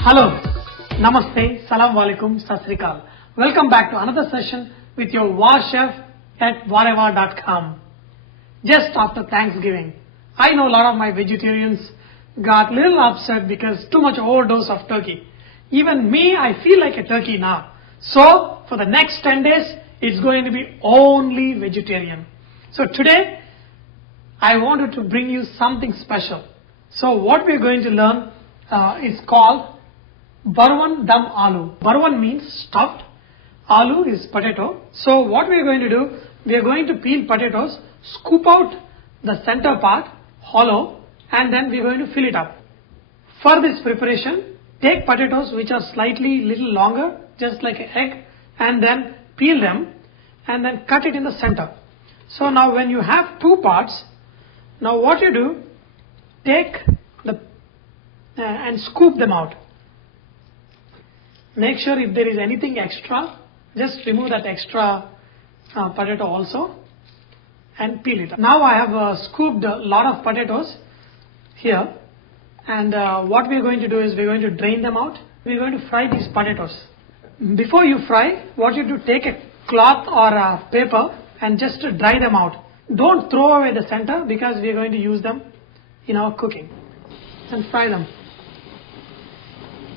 Hello, Namaste, Salam Walaikum, Sat Sri Akal. Welcome back to another session with your Vahchef at whatever.com. Just after Thanksgiving, I know a lot of my vegetarians got a little upset because too much overdose of turkey. Even me, I feel like a turkey now. So, for the next 10 days, it's going to be only vegetarian. So today, I wanted to bring you something special. So what we're going to learn is called Barvan Dum Aloo. Barvan means stuffed. Aloo is potato. So what we're going to do, we are going to peel potatoes, scoop out the center part, hollow, and then we're going to fill it up. For this preparation, take potatoes which are slightly little longer, just like an egg, and then peel them, and then cut it in the center. So now when you have two parts, now what you do, take the and scoop them out. Make sure if there is anything extra, just remove that extra potato also and peel it. Now I have scooped a lot of potatoes here, and what we are going to do is we are going to drain them out. We are going to fry these potatoes. Before you fry, what you do, take a cloth or a paper and just dry them out. Don't throw away the center because we are going to use them in our cooking, and fry them.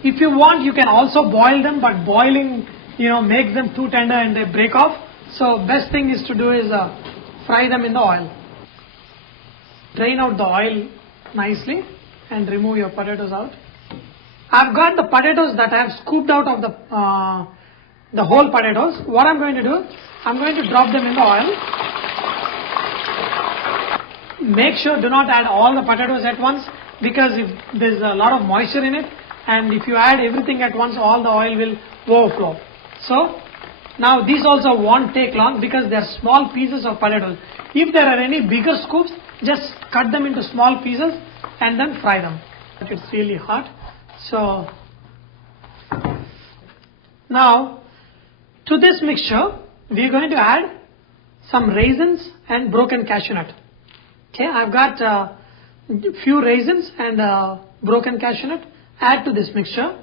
If you want, you can also boil them, but boiling, makes them too tender and they break off. So best thing is to do is fry them in the oil. Drain out the oil nicely and remove your potatoes out. I've got the potatoes that I have scooped out of the whole potatoes. What I'm going to do, I'm going to drop them in the oil. Make sure do not add all the potatoes at once, because if there's a lot of moisture in it, and if you add everything at once, all the oil will overflow. So now these also won't take long because they are small pieces of potatoes. If there are any bigger scoops, just cut them into small pieces and then fry them. It's really hot. So now to this mixture, we are going to add some raisins and broken cashew nut. Okay, I've got a few raisins and broken cashew nut. Add to this mixture.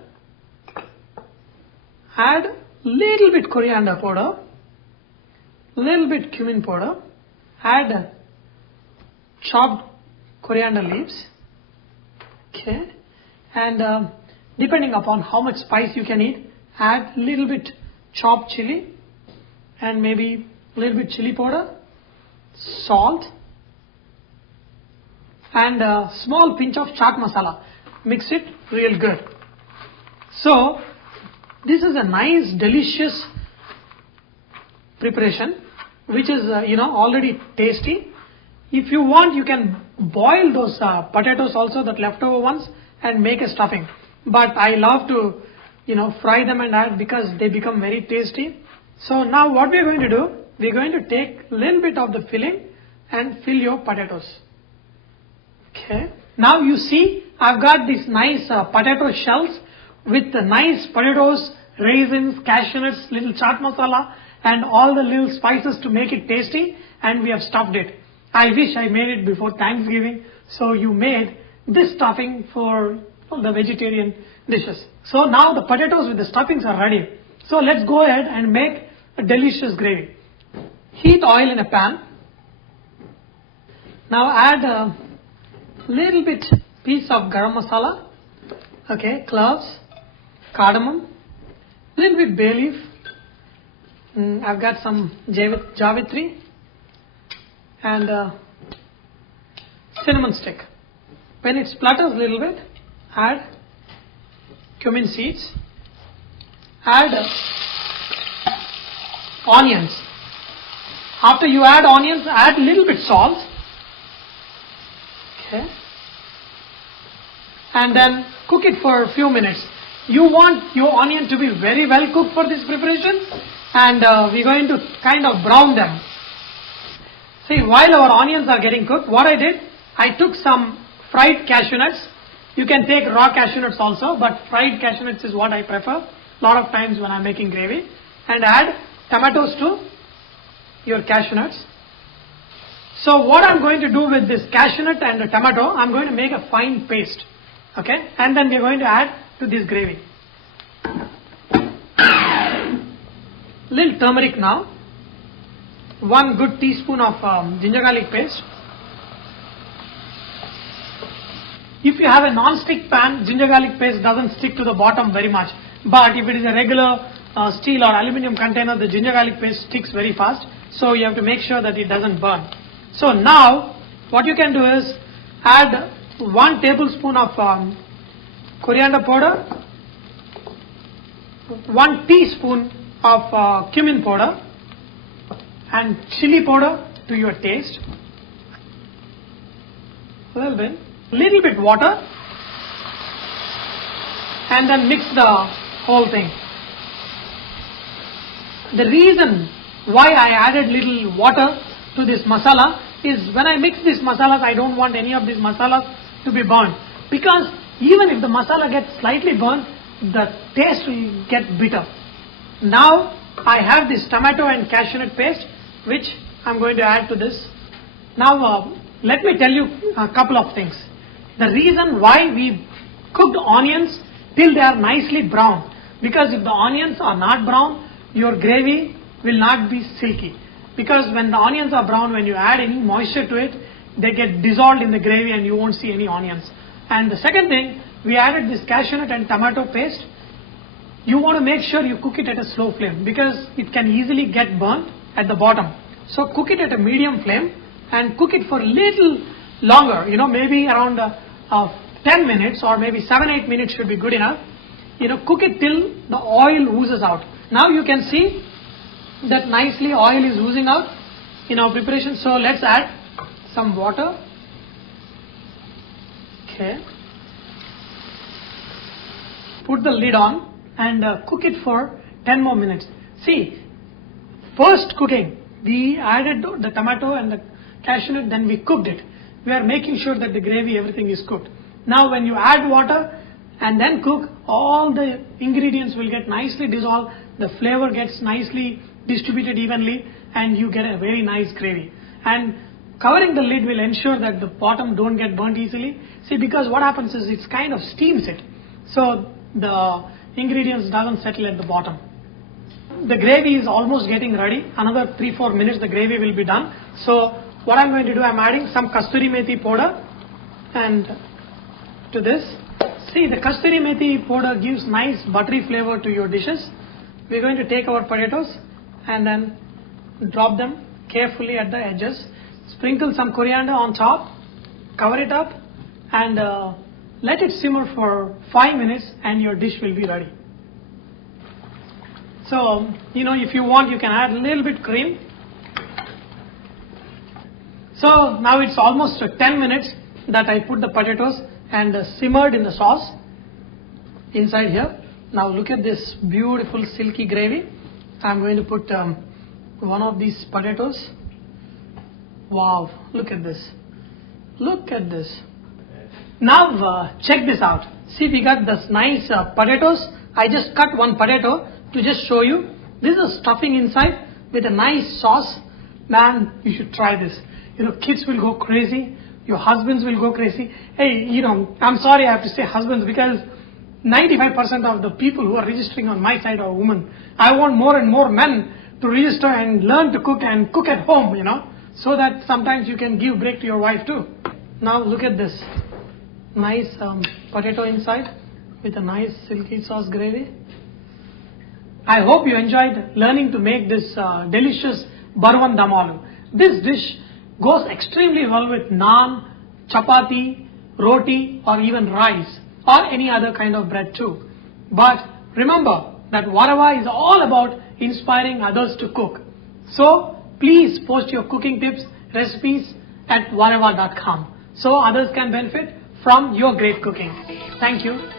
Add little bit coriander powder, little bit cumin powder. Add chopped coriander leaves. Okay, and depending upon how much spice you can eat, add little bit chopped chilli and maybe little bit chilli powder, salt, and a small pinch of chaat masala. Mix it real good. So this is a nice, delicious preparation, which is already tasty. If you want, you can boil those potatoes also, that leftover ones, and make a stuffing. But I love to fry them and add because they become very tasty. So now what we are going to do, we are going to take a little bit of the filling and fill your potatoes. Okay. Now you see, I've got these nice potato shells with the nice potatoes, raisins, cashew nuts, little chaat masala, and all the little spices to make it tasty, and we have stuffed it. I wish I made it before Thanksgiving, so you made this stuffing for the vegetarian dishes. So now the potatoes with the stuffings are ready. So let's go ahead and make a delicious gravy. Heat oil in a pan. Now add a little bit piece of garam masala, okay, cloves, cardamom, little bit bay leaf. I've got some javitri and cinnamon stick. When it splutters a little bit, add cumin seeds, add onions. After you add onions, add little bit salt. Okay. And then cook it for a few minutes. You want your onion to be very well cooked for this preparation, and we're going to kind of brown them. See, while our onions are getting cooked, what I did, I took some fried cashew nuts. You can take raw cashew nuts also, but fried cashew nuts is what I prefer a lot of times when I'm making gravy. And add tomatoes to your cashew nuts. So what I'm going to do with this cashew nut and the tomato, I'm going to make a fine paste. Okay, and then we're going to add to this gravy. Little turmeric now. 1 good teaspoon of ginger garlic paste. If you have a non-stick pan, ginger garlic paste doesn't stick to the bottom very much. But if it is a regular steel or aluminum container, the ginger garlic paste sticks very fast. So you have to make sure that it doesn't burn. So now what you can do is add 1 tablespoon of coriander powder, 1 teaspoon of cumin powder, and chilli powder to your taste. A little bit water, and then mix the whole thing. The reason why I added little water to this masala is when I mix these masalas, I don't want any of these masalas to be burnt, because even if the masala gets slightly burnt, the taste will get bitter. Now I have this tomato and cashew nut paste which I'm going to add to this. Now let me tell you a couple of things. The reason why we cooked onions till they are nicely brown, because if the onions are not brown, your gravy will not be silky. Because when the onions are brown, when you add any moisture to it, they get dissolved in the gravy and you won't see any onions. And the second thing, we added this cashew nut and tomato paste. You want to make sure you cook it at a slow flame, because it can easily get burnt at the bottom. So cook it at a medium flame and cook it for a little longer, maybe around 10 minutes or maybe 7-8 minutes should be good enough. Cook it till the oil oozes out. Now you can see that nicely oil is oozing out in our preparation. So let's add some water. Okay. Put the lid on and cook it for 10 more minutes. See, first cooking, we added the tomato and the cashew nut, then we cooked it. We are making sure that the gravy, everything is cooked. Now when you add water and then cook, all the ingredients will get nicely dissolved, the flavor gets nicely distributed evenly, and you get a very nice gravy. And covering the lid will ensure that the bottom don't get burnt easily. See, because what happens is it kind of steams it, so the ingredients doesn't settle at the bottom. The gravy is almost getting ready. Another 3-4 minutes the gravy will be done. So what I'm going to do, I'm adding some kastoori methi powder and to this. See, the kastoori methi powder gives nice buttery flavor to your dishes. We're going to take our potatoes and then drop them carefully at the edges. Sprinkle some coriander on top, cover it up, and let it simmer for 5 minutes and your dish will be ready. So, if you want, you can add a little bit cream. So now it's almost 10 minutes that I put the potatoes and simmered in the sauce inside here. Now look at this beautiful silky gravy. I'm going to put one of these potatoes. Wow, look at this. Look at this. Now check this out. See, we got this nice potatoes. I just cut one potato to just show you. This is stuffing inside with a nice sauce. Man, you should try this. Kids will go crazy. Your husbands will go crazy. Hey, I'm sorry I have to say husbands, because 95% of the people who are registering on my side are women. I want more and more men to register and learn to cook and cook at home, so that sometimes you can give break to your wife too. Now look at this. Nice potato inside with a nice silky sauce gravy. I hope you enjoyed learning to make this delicious Barvan Dum Aloo. This dish goes extremely well with naan, chapati, roti, or even rice, or any other kind of bread too. But remember that Varava is all about inspiring others to cook. So please post your cooking tips, recipes at varava.com so others can benefit from your great cooking. Thank you.